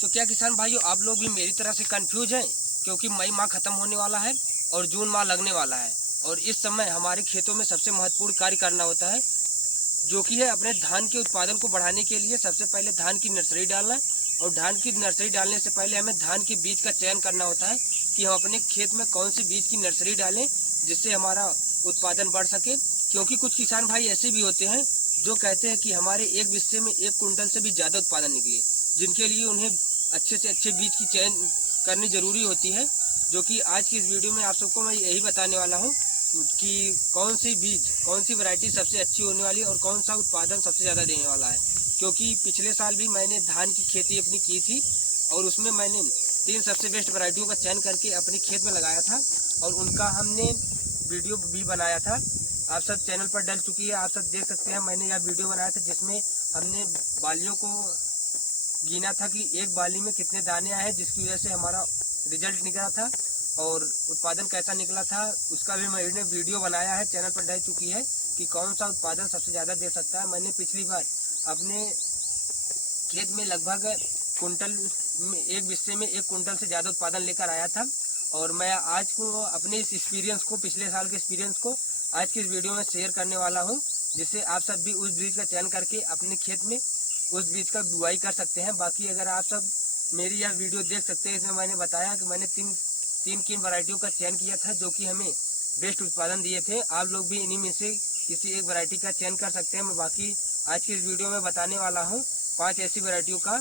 तो क्या किसान भाइयों आप लोग भी मेरी तरह से कंफ्यूज हैं, क्योंकि मई माह खत्म होने वाला है और जून माह लगने वाला है और इस समय हमारे खेतों में सबसे महत्वपूर्ण कार्य करना होता है, जो कि है अपने धान के उत्पादन को बढ़ाने के लिए सबसे पहले धान की नर्सरी डालना है। और धान की नर्सरी डालने से पहले हमें धान के बीज का चयन करना होता है कि हम अपने खेत में कौन सी बीज की नर्सरी डालें जिससे हमारा उत्पादन बढ़ सके। क्योंकि कुछ किसान भाई ऐसे भी होते हैं जो कहते हैं कि हमारे एक बिस्से में 1 कुंटल से भी ज़्यादा उत्पादन निकले, जिनके लिए उन्हें अच्छे से अच्छे बीज की चयन करनी ज़रूरी होती है। जो कि आज की इस वीडियो में आप सबको मैं यही बताने वाला हूँ कि कौन सी बीज, कौन सी वैरायटी सबसे अच्छी होने वाली है और कौन सा उत्पादन सबसे ज़्यादा देने वाला है। क्योंकि पिछले साल भी मैंने धान की खेती अपनी की थी और उसमें मैंने 3 सबसे बेस्ट वैरायटियों का चयन करके अपने खेत में लगाया था और उनका हमने वीडियो भी बनाया था। आप सब चैनल पर डल चुकी है, आप सब देख सकते हैं। मैंने यह वीडियो बनाया था जिसमें हमने बालियों को गिना था कि एक बाली में कितने दाने आए हैं, जिसकी वजह से हमारा रिजल्ट निकला था और उत्पादन कैसा निकला था उसका भी मैंने वीडियो बनाया है, चैनल पर डल चुकी है कि कौन सा उत्पादन सबसे ज़्यादा दे सकता है। मैंने पिछली बार अपने खेत में लगभग कुंटल में, एक बिस्से में 1 कुंटल से ज़्यादा उत्पादन लेकर आया था और मैं आज को अपने इस एक्सपीरियंस को, पिछले साल के एक्सपीरियंस को आज की इस वीडियो में शेयर करने वाला हूं, जिससे आप सब भी उस बीज का चयन करके अपने खेत में उस बीज का बुआई कर सकते हैं। बाकी अगर आप सब मेरी यह वीडियो देख सकते हैं, इसमें मैंने बताया कि मैंने तीन वैरायटियों का चयन किया था जो कि हमें बेस्ट उत्पादन दिए थे। आप लोग भी इन्हीं में से किसी एक वैरायटी का चयन कर सकते हैं। मैं बाकी आज की इस वीडियो में बताने वाला हूँ 5 ऐसी वैरायटियों का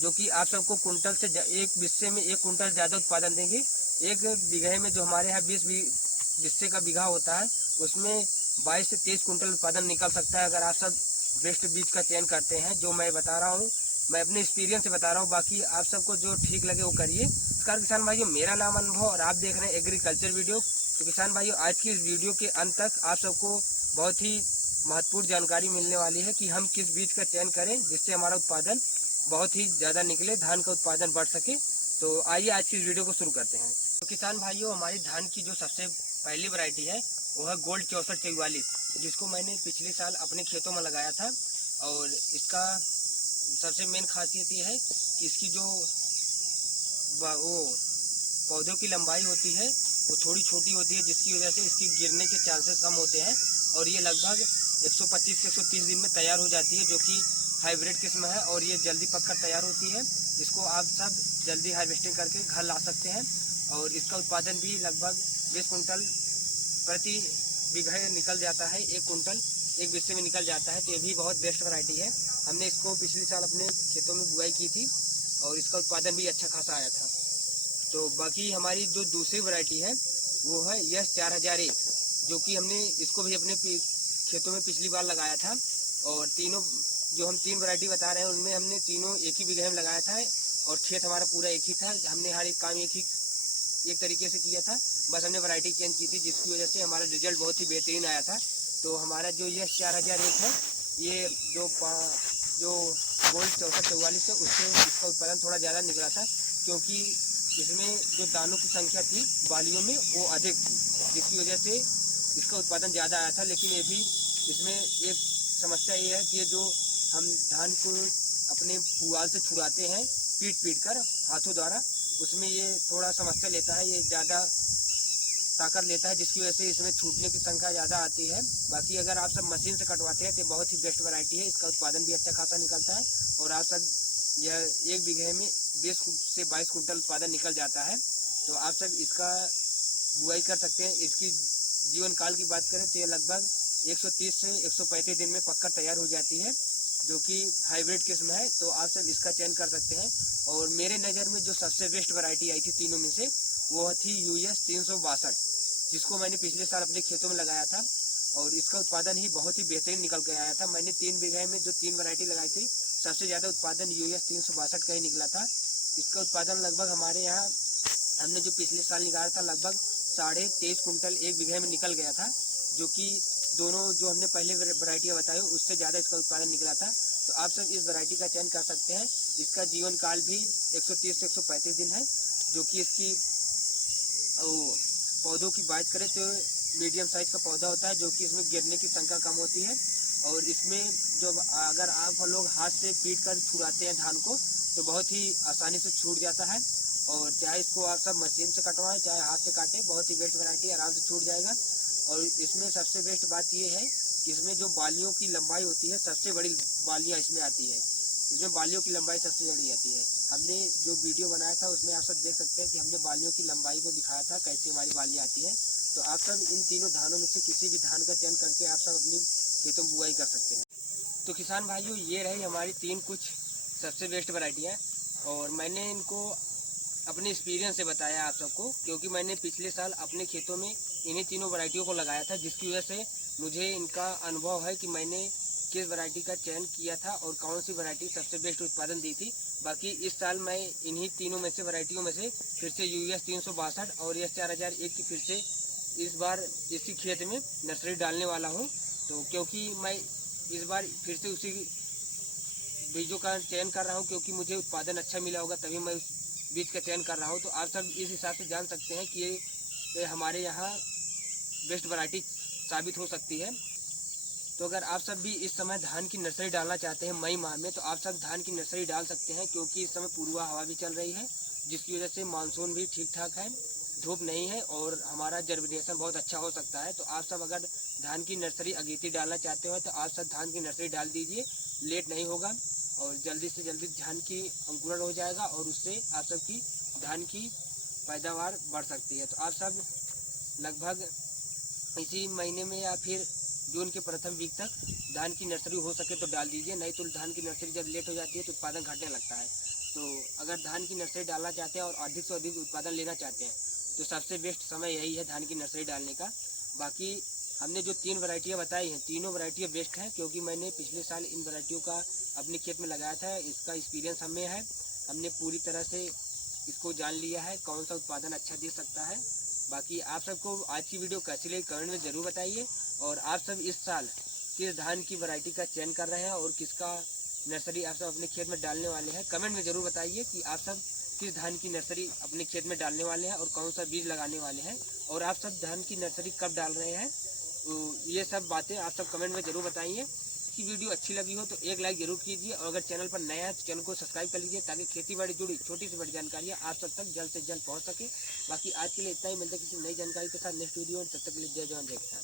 जो कि आप सबको कुंटल से एक बिस्से में 1 कुंटल ज़्यादा उत्पादन देंगे। एक बीघे में जो हमारे यहाँ 20 बिस्से का बीघा होता है उसमें 22 से 23 कुंटल उत्पादन निकल सकता है अगर आप सब बेस्ट बीज का चयन करते हैं। जो मैं बता रहा हूँ, मैं अपने एक्सपीरियंस से बता रहा हूँ, बाकी आप सबको जो ठीक लगे वो करिए। नमस्कार किसान भाइयों, मेरा नाम अनुभव और आप देख रहे हैं एग्रीकल्चर वीडियो। तो किसान भाइयों, आज की इस वीडियो के अंत तक आप सबको बहुत ही महत्वपूर्ण जानकारी मिलने वाली है कि हम किस बीज का चयन करें जिससे हमारा उत्पादन बहुत ही ज़्यादा निकले, धान का उत्पादन बढ़ सके। तो आइए आज की इस वीडियो को शुरू करते हैं। तो किसान भाइयों, हमारी धान की जो सबसे पहली वैरायटी है वो है गोल्ड 6444, जिसको मैंने पिछले साल अपने खेतों में लगाया था। और इसका सबसे मेन खासियत ये है कि इसकी जो वो पौधों की लंबाई होती है वो थोड़ी छोटी होती है, जिसकी वजह से इसकी गिरने के चांसेस कम होते हैं और ये लगभग 125 से 130 दिन में तैयार हो जाती है, जो कि हाइब्रिड किस्म है और ये जल्दी पककर तैयार होती है। इसको आप सब जल्दी हार्वेस्टिंग करके घर ला सकते हैं और इसका उत्पादन भी लगभग 20 कुंटल प्रति बीघे निकल जाता है। 1 कुंटल एक बिस्से में निकल जाता है। तो ये भी बहुत बेस्ट वैरायटी है। हमने इसको पिछले साल अपने खेतों में बुआई की थी और इसका उत्पादन भी अच्छा खासा आया था। तो बाकी हमारी जो दूसरी वैरायटी है वो है यस 4001, जो कि हमने इसको भी अपने खेतों में पिछली बार लगाया था। और तीनों जो हम 3 वैरायटी बता रहे हैं उनमें हमने तीनों एक ही बीघे में लगाया था और खेत हमारा पूरा एक ही था। हमने हर एक काम एक तरीके से किया था, बस हमने वैरायटी चेंज की थी, जिसकी वजह से हमारा रिजल्ट बहुत ही बेहतरीन आया था। तो हमारा जो ये 4001 है, ये जो गोल्ड 6444 है उससे इसका उत्पादन थोड़ा ज़्यादा निकला था, क्योंकि इसमें जो दानों की संख्या थी बालियों में वो अधिक थी, जिसकी वजह से इसका उत्पादन ज़्यादा आया था। लेकिन ये भी इसमें एक समस्या ये है कि जो हम धान को अपने पुआल से छुड़ाते हैं पीट कर हाथों द्वारा, उसमें ये थोड़ा समस्या लेता है, ये ज़्यादा ताकत लेता है, जिसकी वजह से इसमें छूटने की संख्या ज़्यादा आती है। बाकी अगर आप सब मशीन से कटवाते हैं तो बहुत ही बेस्ट वैरायटी है, इसका उत्पादन भी अच्छा खासा निकलता है और आप सब यह एक बीघे में 20 से 22 कुंटल उत्पादन निकल जाता है। तो आप सब इसका बुआई कर सकते हैं। इसकी जीवन काल की बात करें तो ये लगभग 130 से 135 दिन में पककर तैयार हो जाती है, जो कि हाइब्रिड किस्म है। तो आप सब इसका चयन कर सकते हैं। और मेरे नज़र में जो सबसे बेस्ट वैरायटी आई थी तीनों में से वो थी यूएस 362, जिसको मैंने पिछले साल अपने खेतों में लगाया था और इसका उत्पादन ही बहुत ही बेहतरीन निकल के आया था। मैंने 3 बीघे में जो 3 वैरायटी लगाई थी, सबसे ज़्यादा उत्पादन यूएस 362 का ही निकला था। इसका उत्पादन लगभग हमारे यहाँ हमने जो पिछले साल निकाला था लगभग 23.5 कुंटल एक बीघे में निकल गया था, जो कि दोनों जो हमने पहले वैरायटियाँ बताई उससे ज़्यादा इसका उत्पादन निकला था। तो आप सब इस वैरायटी का चयन कर सकते हैं। इसका जीवन काल भी 130 से 135 दिन है, जो कि इसकी पौधों की बात करें तो मीडियम साइज का पौधा होता है, जो कि इसमें गिरने की संख्या कम होती है। और इसमें जो अगर आप लोग हाथ से पीट कर छुड़ाते हैं धान को तो बहुत ही आसानी से छूट जाता है। और चाहे इसको आप सब मशीन से कटवाएं चाहे हाथ से काटें, बहुत ही बेस्ट वैरायटी, आराम से छूट जाएगा। और इसमें सबसे बेस्ट बात ये है कि इसमें जो बालियों की लंबाई होती है, सबसे बड़ी बालियाँ इसमें आती है। इसमें बालियों की लंबाई सबसे बड़ी आती है। हमने जो वीडियो बनाया था उसमें आप सब देख सकते हैं कि हमने बालियों की लंबाई को दिखाया था, कैसी हमारी बालियाँ आती है। तो आप सब इन तीनों धानों में से किसी भी धान का चयन करके आप सब अपनी खेतों में बुआई कर सकते हैं। तो किसान भाइयों, ये रही हमारी 3 कुछ सबसे बेस्ट वैरायटियाँ, और मैंने इनको अपने एक्सपीरियंस से बताया आप सबको, क्योंकि मैंने पिछले साल अपने खेतों में इन्हीं तीनों वैरायटियों को लगाया था, जिसकी वजह से मुझे इनका अनुभव है कि मैंने किस वैरायटी का चयन किया था और कौन सी वैरायटी सबसे बेस्ट उत्पादन दी थी। बाकी इस साल मैं इन्हीं तीनों में से वैरायटियों में से फिर से US 362 और ES 4001 की फिर से इस बार इसी खेत में नर्सरी डालने वाला हूँ। तो क्योंकि मैं इस बार फिर से उसी बीजों का चयन कर रहा हूँ, क्योंकि मुझे उत्पादन अच्छा मिला होगा तभी मैं उस बीज का चयन कर रहा हूँ। तो आप सब इस हिसाब से जान सकते हैं कि ये हमारे यहाँ बेस्ट वैरायटी साबित हो सकती है। तो अगर आप सब भी इस समय धान की नर्सरी डालना चाहते हैं मई माह में, तो आप सब धान की नर्सरी डाल सकते हैं, क्योंकि इस समय पूर्वा हवा भी चल रही है, जिसकी वजह से मानसून भी ठीक ठाक है, धूप नहीं है और हमारा जर्मिनेशन बहुत अच्छा हो सकता है। तो आप सब अगर धान की नर्सरी अगेती डालना चाहते हो तो आप सब धान की नर्सरी डाल दीजिए, लेट नहीं होगा और जल्दी से जल्दी धान की अंकुरण हो जाएगा और उससे आप सबकी धान की पैदावार बढ़ सकती है। तो आप सब लगभग इसी महीने में या फिर जून के प्रथम वीक तक धान की नर्सरी हो सके तो डाल दीजिए, नहीं तो धान की नर्सरी जब लेट हो जाती है तो उत्पादन घटने लगता है। तो अगर धान की नर्सरी डालना चाहते हैं और अधिक से अधिक उत्पादन लेना चाहते हैं तो सबसे बेस्ट समय यही है धान की नर्सरी डालने का। बाकी हमने जो 3 वैरायटियाँ बताई हैं, तीनों वैरायटियाँ बेस्ट हैं, क्योंकि मैंने पिछले साल इन वैरायटियों का अपने खेत में लगाया था। इसका एक्सपीरियंस हमें है, हमने पूरी तरह से इसको जान लिया है कौन सा उत्पादन अच्छा दे सकता है। बाकी आप सबको आज की वीडियो कैसी लगी कमेंट में ज़रूर बताइए, और आप सब इस साल किस धान की वैरायटी का चयन कर रहे हैं और किसका नर्सरी आप सब अपने खेत में डालने वाले हैं, कमेंट में ज़रूर बताइए कि आप सब किस धान की नर्सरी अपने खेत में डालने वाले हैं और कौन सा बीज लगाने वाले हैं, और आप सब धान की नर्सरी कब डाल रहे हैं। तो ये सब बातें आप सब कमेंट में ज़रूर बताइए। की वीडियो अच्छी लगी हो तो एक लाइक जरूर कीजिए, और अगर चैनल पर नया है तो चैनल को सब्सक्राइब कर लीजिए, ताकि खेती बाड़ी जुड़ी छोटी से बड़ी जानकारियाँ आप सब तक जल्द से जल्द पहुँच सके। बाकी आज के लिए इतना ही, मिलते किसी नई जानकारी के साथ नेक्स्ट वीडियो, तब तक के लिए जय जवान जय किसान।